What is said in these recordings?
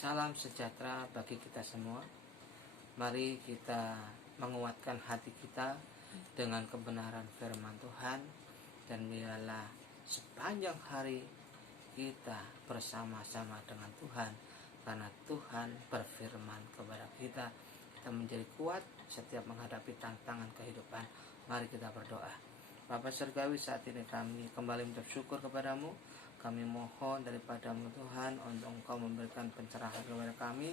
Salam sejahtera bagi kita semua. Mari kita menguatkan hati kita dengan kebenaran firman Tuhan, dan biarlah sepanjang hari kita bersama-sama dengan Tuhan, karena Tuhan berfirman kepada kita. Kita menjadi kuat setiap menghadapi tantangan kehidupan. Mari kita berdoa. Bapa Surgawi, saat ini kami kembali mengucap syukur kepadamu. Kami mohon daripadamu Tuhan, untuk Engkau memberikan pencerahan kepada kami,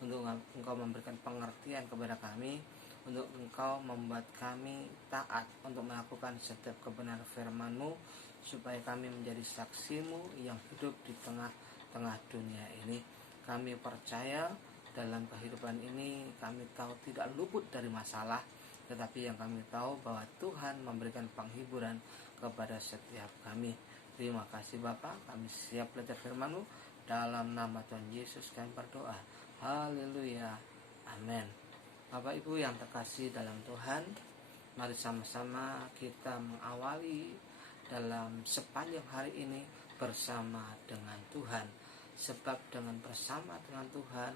untuk Engkau memberikan pengertian kepada kami, untuk Engkau membuat kami taat untuk melakukan setiap kebenaran firman-Mu, supaya kami menjadi saksi-Mu yang hidup di tengah-tengah dunia ini. Kami percaya dalam kehidupan ini kami tahu tidak luput dari masalah, tetapi yang kami tahu bahwa Tuhan memberikan penghiburan kepada setiap kami. Terima kasih Bapa, kami siap belajar firman-Mu. Dalam nama Tuhan Yesus kami berdoa. Haleluya. Amin. Bapak Ibu yang terkasih dalam Tuhan, mari sama-sama kita mengawali dalam sepanjang hari ini bersama dengan Tuhan. Sebab dengan bersama dengan Tuhan,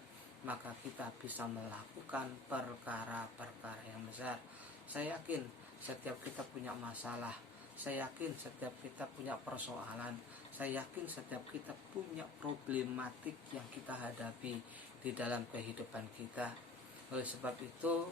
maka kita bisa melakukan perkara-perkara yang besar. Saya yakin setiap kita punya masalah. Saya yakin setiap kita punya persoalan. Saya yakin setiap kita punya problematik yang kita hadapi di dalam kehidupan kita. Oleh sebab itu,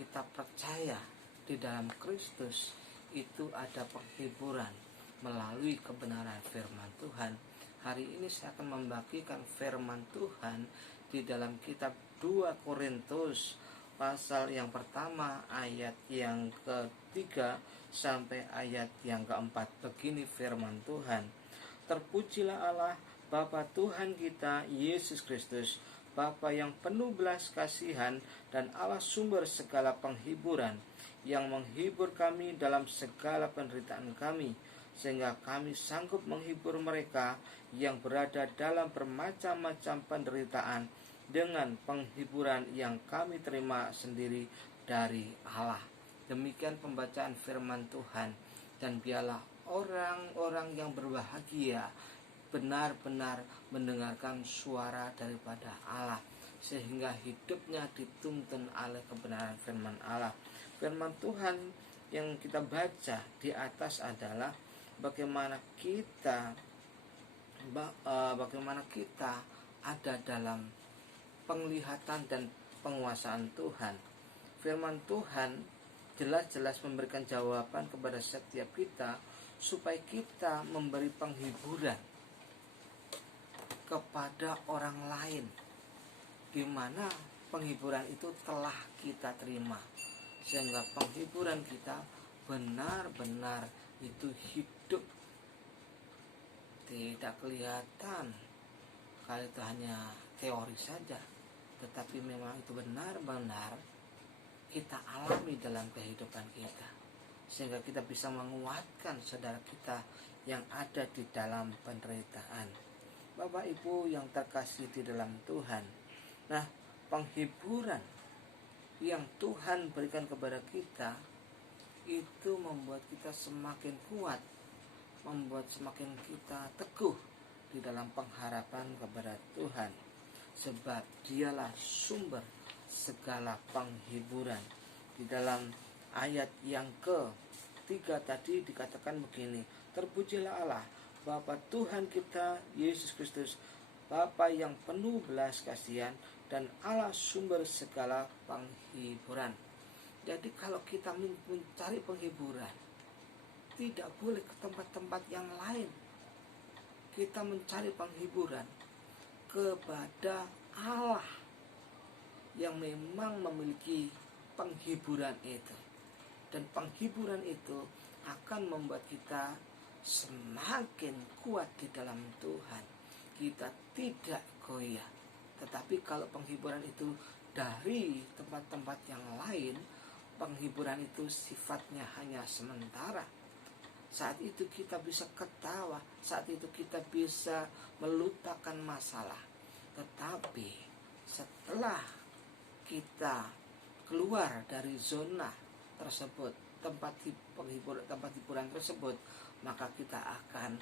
kita percaya di dalam Kristus itu ada penghiburan melalui kebenaran firman Tuhan. Hari ini saya akan membagikan firman Tuhan di dalam kitab 2 Korintus pasal yang pertama ayat yang ketiga sampai ayat yang keempat. Begini firman Tuhan. Terpujilah Allah Bapa Tuhan kita Yesus Kristus, Bapa yang penuh belas kasihan dan Allah sumber segala penghiburan, yang menghibur kami dalam segala penderitaan kami, sehingga kami sanggup menghibur mereka yang berada dalam bermacam-macam penderitaan dengan penghiburan yang kami terima sendiri dari Allah. Demikian pembacaan firman Tuhan. Dan biarlah orang-orang yang berbahagia benar-benar mendengarkan suara daripada Allah, sehingga hidupnya dituntun oleh kebenaran firman Allah. Firman Tuhan yang kita baca di atas adalah bagaimana kita ada dalam penglihatan dan penguasaan Tuhan. Firman Tuhan jelas-jelas memberikan jawaban kepada setiap kita, supaya kita memberi penghiburan kepada orang lain, di mana penghiburan itu telah kita terima, sehingga penghiburan kita benar-benar itu hidup, tidak kelihatan kalau itu hanya teori saja, tetapi memang itu benar-benar kita alami dalam kehidupan kita, sehingga kita bisa menguatkan saudara kita yang ada di dalam penderitaan. Bapak Ibu yang terkasih di dalam Tuhan, nah, penghiburan yang Tuhan berikan kepada kita itu membuat kita semakin kuat, membuat semakin kita teguh di dalam pengharapan kepada Tuhan, sebab Dialah sumber segala penghiburan. Di dalam ayat yang ketiga tadi dikatakan begini, terpujilah Allah Bapa Tuhan kita Yesus Kristus, Bapa yang penuh belas kasihan dan Allah sumber segala penghiburan. Jadi kalau kita mencari penghiburan, tidak boleh ke tempat-tempat yang lain. Kita mencari penghiburan kepada Allah yang memang memiliki penghiburan itu. Dan penghiburan itu akan membuat kita semakin kuat di dalam Tuhan. Kita tidak goyah. Tetapi kalau penghiburan itu dari tempat-tempat yang lain, penghiburan itu sifatnya hanya sementara. Saat itu kita bisa ketawa, saat itu kita bisa melupakan masalah. Tetapi setelah kita keluar dari zona tersebut, tempat hiburan tersebut, maka kita akan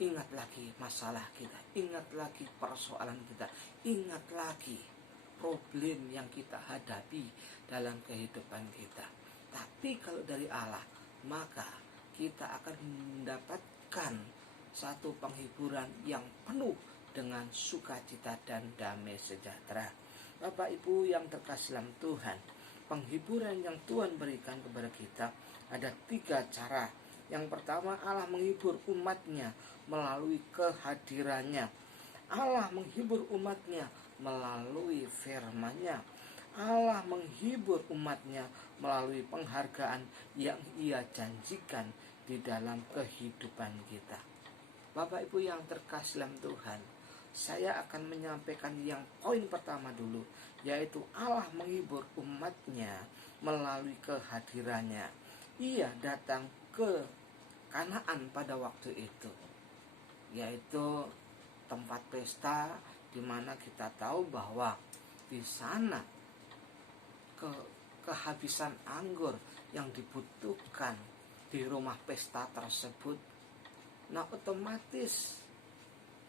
ingat lagi masalah kita, ingat lagi persoalan kita, ingat lagi problem yang kita hadapi dalam kehidupan kita. Tapi kalau dari Allah, maka kita akan mendapatkan satu penghiburan yang penuh dengan sukacita dan damai sejahtera. Bapak Ibu yang terkasih dalam Tuhan, penghiburan yang Tuhan berikan kepada kita ada 3 cara. Yang pertama, Allah menghibur umatnya melalui kehadirannya. Allah menghibur umatnya melalui firman-Nya. Allah menghibur umatnya melalui penghargaan yang Ia janjikan di dalam kehidupan kita. Bapak Ibu yang terkasih dalam Tuhan, saya akan menyampaikan yang poin pertama dulu, yaitu Allah menghibur umatnya melalui kehadirannya. Ia datang ke Kanaan pada waktu itu, yaitu tempat pesta di mana kita tahu bahwa di sana kehabisan anggur yang dibutuhkan di rumah pesta tersebut. Nah, otomatis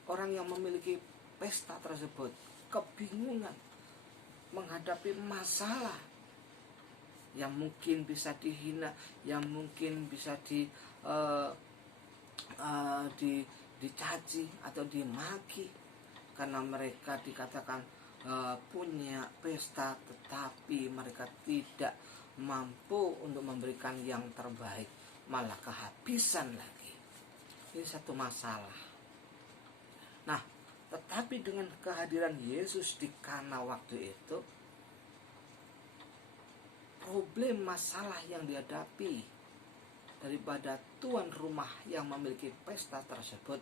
orang yang memiliki pesta tersebut kebingungan menghadapi masalah yang mungkin bisa dihina, yang mungkin bisa dicaci atau dimaki, karena mereka dikatakan punya pesta tetapi mereka tidak mampu untuk memberikan yang terbaik, malah kehabisan lagi. Ini satu masalah. Nah, tetapi dengan kehadiran Yesus di Kana waktu itu, problem masalah yang dihadapi daripada tuan rumah yang memiliki pesta tersebut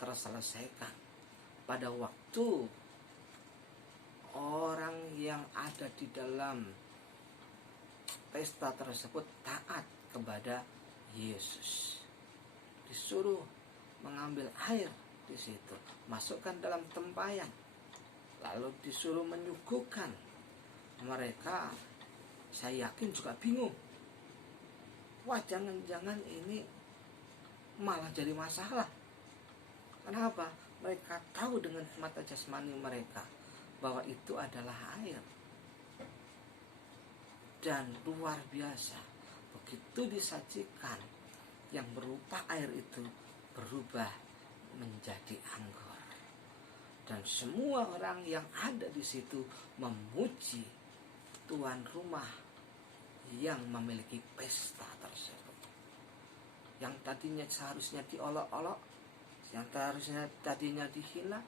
terselesaikan. Pada waktu orang yang ada di dalam pesta tersebut taat kepada Yesus, disuruh mengambil air di situ, masukkan dalam tempayan, lalu disuruh menyuguhkan. Mereka, saya yakin juga bingung. Wah, jangan-jangan ini malah jadi masalah. Kenapa? Mereka tahu dengan mata jasmani mereka bahwa itu adalah air. Dan luar biasa, begitu disajikan, yang berupa air itu berubah menjadi anggur. Dan semua orang yang ada di situ memuji tuan rumah yang memiliki pesta tersebut. Yang tadinya seharusnya diolok-olok, yang seharusnya tadinya dihina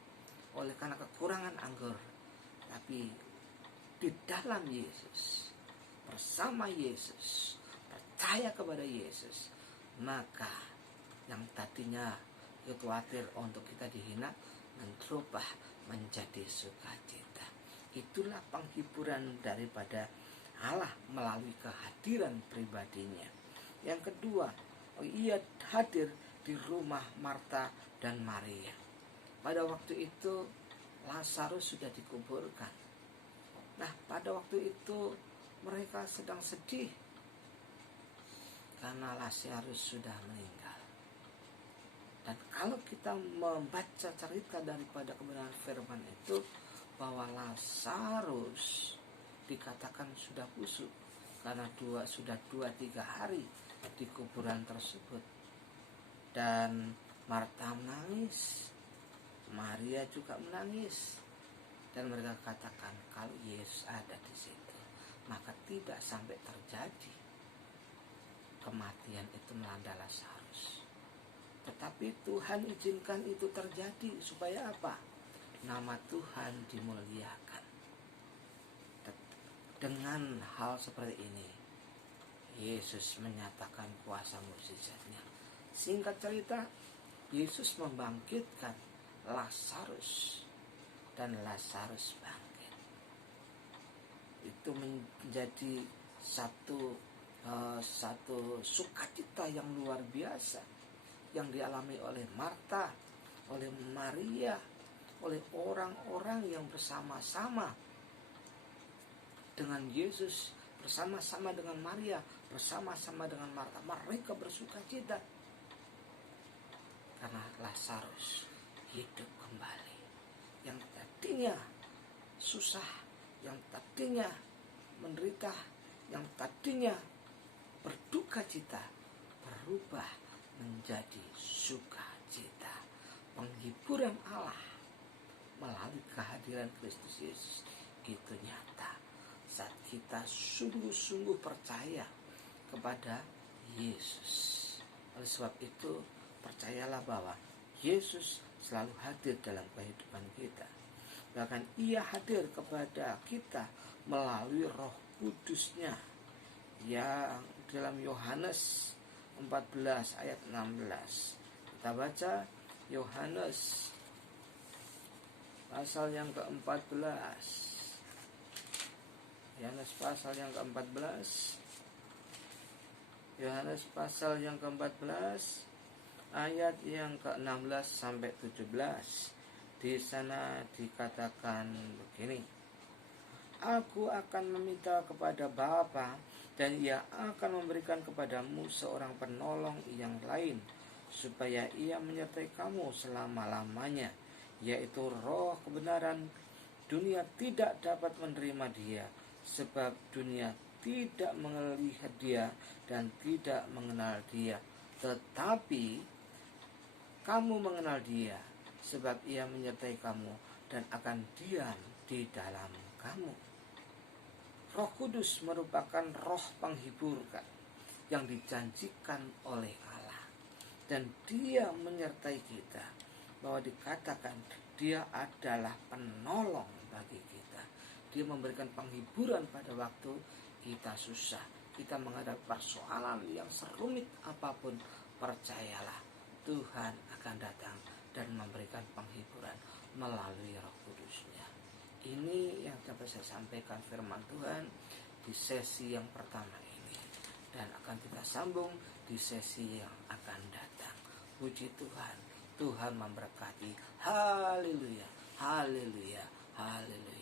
oleh karena kekurangan anggur, tapi di dalam Yesus, bersama Yesus, percaya kepada Yesus, maka yang tadinya khawatir untuk kita dihina berubah menjadi sukacita. Itulah penghiburan daripada Allah melalui kehadiran pribadinya. Yang kedua, Ia hadir di rumah Marta dan Maria. Pada waktu itu Lazarus sudah dikuburkan. Nah, pada waktu itu mereka sedang sedih karena Lazarus sudah meninggal. Dan kalau kita membaca cerita daripada kebenaran firman itu, bahwa Lazarus dikatakan sudah busuk karena sudah 2-3 hari di kuburan tersebut. Dan Marta menangis, Maria juga menangis, dan mereka katakan kalau Yesus ada di situ, maka tidak sampai terjadi kematian itu melanda Lazarus. Tetapi Tuhan izinkan itu terjadi supaya apa? Nama Tuhan dimuliakan. Dengan hal seperti ini, Yesus menyatakan kuasa mukjizatnya. Singkat cerita, Yesus membangkitkan Lazarus dan Lazarus bangkit. Itu menjadi satu sukacita yang luar biasa yang dialami oleh Marta, oleh Maria, oleh orang-orang yang bersama-sama dengan Yesus, bersama-sama dengan Maria, bersama-sama dengan Marta. Mereka bersukacita karena Lazarus hidup kembali. Yang tadinya susah, yang tadinya menderita, yang tadinya berduka cita, berubah menjadi sukacita. Penghiburan Allah melalui kehadiran Kristus Yesus itu nyata saat kita sungguh-sungguh percaya kepada Yesus. Oleh sebab itu, percayalah bahwa Yesus selalu hadir dalam kehidupan kita. Bahkan Ia hadir kepada kita melalui Roh Kudus-Nya, yang dalam Yohanes 14 ayat 16. Kita baca Yohanes pasal yang ke-14. Yohanes pasal yang ke-14. Yohanes pasal yang ke-14 ayat yang ke-16 sampai 17. Di sana dikatakan begini: Aku akan meminta kepada Bapa, dan Ia akan memberikan kepadamu seorang penolong yang lain, supaya Ia menyertai kamu selama-lamanya, yaitu Roh kebenaran. Dunia tidak dapat menerima Dia, sebab dunia tidak melihat Dia dan tidak mengenal Dia. Tetapi kamu mengenal Dia, sebab Ia menyertai kamu dan akan diam di dalam kamu. Roh Kudus merupakan roh penghibur yang dijanjikan oleh Allah, dan Dia menyertai kita, bahwa dikatakan Dia adalah penolong bagi kita. Dia memberikan penghiburan pada waktu kita susah, kita menghadapi persoalan yang serumit apapun. Percayalah, Tuhan akan datang dan memberikan penghiburan melalui Roh Kudus-Nya. Ini yang dapat saya sampaikan firman Tuhan di sesi yang pertama ini, dan akan kita sambung di sesi yang akan datang. Puji Tuhan, Tuhan memberkati. Haleluya, haleluya, haleluya.